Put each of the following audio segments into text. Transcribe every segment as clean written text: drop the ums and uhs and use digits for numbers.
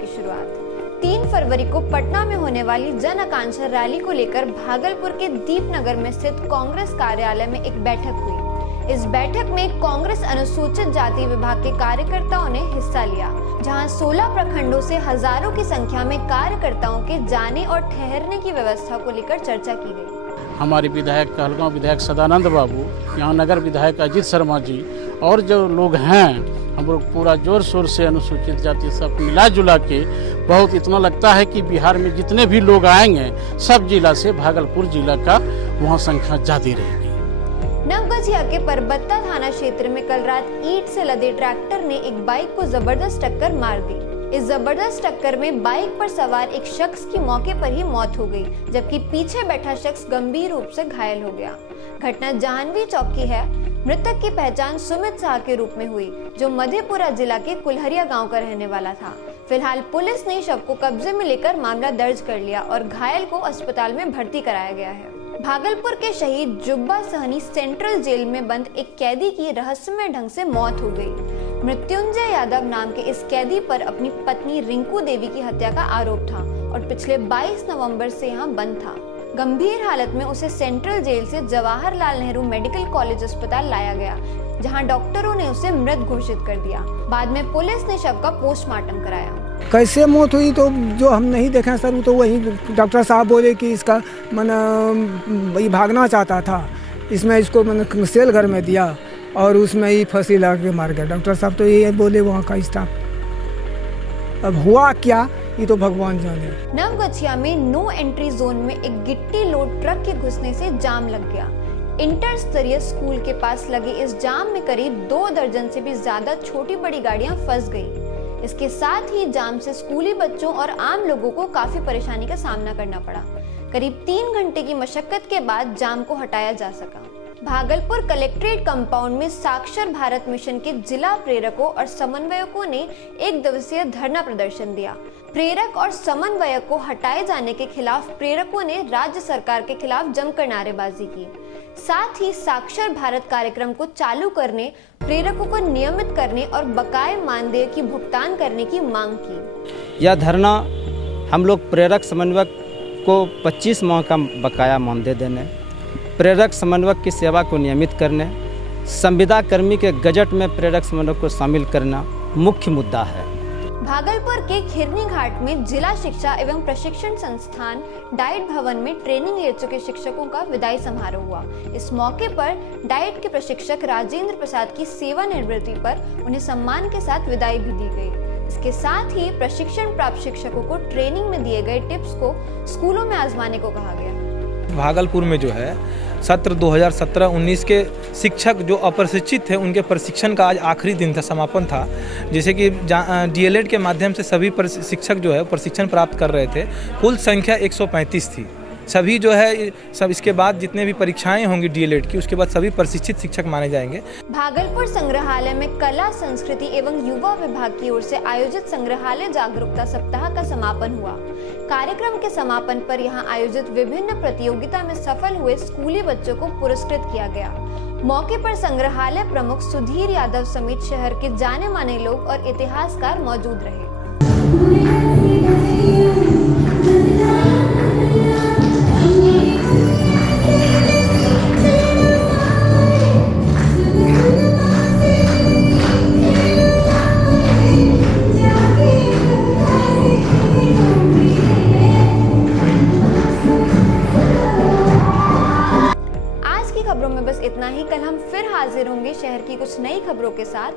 की शुरुआत। 3 फरवरी को पटना में होने वाली जन आकांक्षा रैली को लेकर भागलपुर के दीपनगर में स्थित कांग्रेस कार्यालय में एक बैठक हुई। इस बैठक में कांग्रेस अनुसूचित जाति विभाग के कार्यकर्ताओं ने हिस्सा लिया, जहां 16 प्रखंडों से हजारों की संख्या में कार्यकर्ताओं के जाने और ठहरने की व्यवस्था को लेकर चर्चा की गई। हमारे विधायक कहलगांव विधायक सदानंद बाबू, यहाँ नगर विधायक अजीत शर्मा जी और जो लोग हैं, हम लोग पूरा जोर शोर से अनुसूचित जाति सब मिला जुला के बहुत इतना लगता है कि बिहार में जितने भी लोग आएंगे सब जिला से भागलपुर जिला का वहाँ संख्या ज्यादा रहेगी। नवगछिया के परबत्ता थाना क्षेत्र में कल रात ईंट से लदे ट्रैक्टर ने एक बाइक को जबरदस्त टक्कर मार दी। इस जबरदस्त टक्कर में बाइक पर सवार एक शख्स की मौके पर ही मौत हो गई, जबकि पीछे बैठा शख्स गंभीर रूप से घायल हो गया। घटना जाह्नवी चौक की है। मृतक की पहचान सुमित शाह के रूप में हुई, जो मधेपुरा जिला के कुल्हरिया गांव का रहने वाला था। फिलहाल पुलिस ने शव को कब्जे में लेकर मामला दर्ज कर लिया और घायल को अस्पताल में भर्ती कराया गया है। भागलपुर के शहीद जुब्बा सहनी सेंट्रल जेल में बंद एक कैदी की रहस्यमय ढंग से मौत हो गई। मृत्युंजय यादव नाम के इस कैदी पर अपनी पत्नी रिंकू देवी की हत्या का आरोप था और पिछले 22 नवंबर से यहाँ बंद था। गंभीर हालत में उसे सेंट्रल जेल से जवाहरलाल नेहरू मेडिकल कॉलेज अस्पताल लाया गया, जहां डॉक्टरों ने उसे मृत घोषित कर दिया। बाद में पुलिस ने शव का पोस्टमार्टम कराया। कैसे मौत हुई तो जो हम नहीं देखे सर, तो वही डॉक्टर साहब बोले कि इसका वही भागना चाहता था, इसमें इसको सेल घर में दिया और उसमें ही फांसी लगा के मार गया। डॉक्टर साहब तो ये बोले वहाँ का स्टाफ। अब हुआ क्या ये तो भगवान जाने। नवगछिया में नो एंट्री जोन में एक गिट्टी लोड ट्रक के घुसने से जाम लग गया। इंटर स्तरीय स्कूल के पास लगे इस जाम में करीब 2 दर्जन से भी ज्यादा छोटी बड़ी गाड़ियां फंस गई। इसके साथ ही जाम से स्कूली बच्चों और आम लोगों को काफी परेशानी का सामना करना पड़ा। करीब 3 घंटे की मशक्कत के बाद जाम को हटाया जा सका। भागलपुर कलेक्ट्रेट कंपाउंड में साक्षर भारत मिशन के जिला प्रेरकों और समन्वयकों ने 1 दिवसीय धरना प्रदर्शन दिया। प्रेरक और समन्वयक को हटाए जाने के खिलाफ प्रेरकों ने राज्य सरकार के खिलाफ जमकर नारेबाजी की। साथ ही साक्षर भारत कार्यक्रम को चालू करने, प्रेरकों को नियमित करने और बकाये मानदेय की भुगतान करने की मांग की। यह धरना हम लोग प्रेरक समन्वयक को 25 माह का बकाया मानदेय देने, प्रेरक समन्वयक की सेवा को नियमित करने, संविदा कर्मी के गजट में प्रेरक समन्वयक को शामिल करना मुख्य मुद्दा है। भागलपुर के खिरनी घाट में जिला शिक्षा एवं प्रशिक्षण संस्थान डाइट भवन में ट्रेनिंग ले चुके शिक्षकों का विदाई समारोह हुआ। इस मौके पर डाइट के प्रशिक्षक राजेंद्र प्रसाद की सेवानिवृत्ति पर उन्हें सम्मान के साथ विदाई भी दी गई। इसके साथ ही प्रशिक्षण प्राप्त शिक्षकों को ट्रेनिंग में दिए गए टिप्स को स्कूलों में आजमाने को कहा गया। भागलपुर में जो है सत्र 2017-19 के शिक्षक जो अप्रशिक्षित थे उनके प्रशिक्षण का आज आखिरी दिन था, समापन था। जैसे कि डीएलएड के माध्यम से सभी शिक्षक जो है प्रशिक्षण प्राप्त कर रहे थे। कुल संख्या 135 थी। सभी जो है सब इसके बाद जितने भी परीक्षाएं होंगी डीएलएड की, उसके बाद सभी प्रशिक्षित शिक्षक माने जाएंगे। भागलपुर संग्रहालय में कला, संस्कृति एवं युवा विभाग की ओर से आयोजित संग्रहालय जागरूकता सप्ताह का समापन हुआ। कार्यक्रम के समापन पर यहां आयोजित विभिन्न प्रतियोगिता में सफल हुए स्कूली बच्चों को पुरस्कृत किया गया। मौके पर संग्रहालय प्रमुख सुधीर यादव समेत शहर के जाने माने लोग और इतिहासकार मौजूद रहे। खबरों में बस इतना ही। कल हम फिर हाजिर होंगे शहर की कुछ नई खबरों के साथ।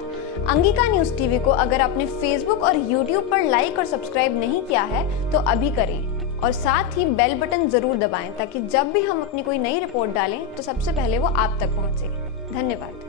अंगिका न्यूज टीवी को अगर आपने फेसबुक और यूट्यूब पर लाइक और सब्सक्राइब नहीं किया है तो अभी करें और साथ ही बेल बटन जरूर दबाएं, ताकि जब भी हम अपनी कोई नई रिपोर्ट डालें तो सबसे पहले वो आप तक पहुंचे। धन्यवाद।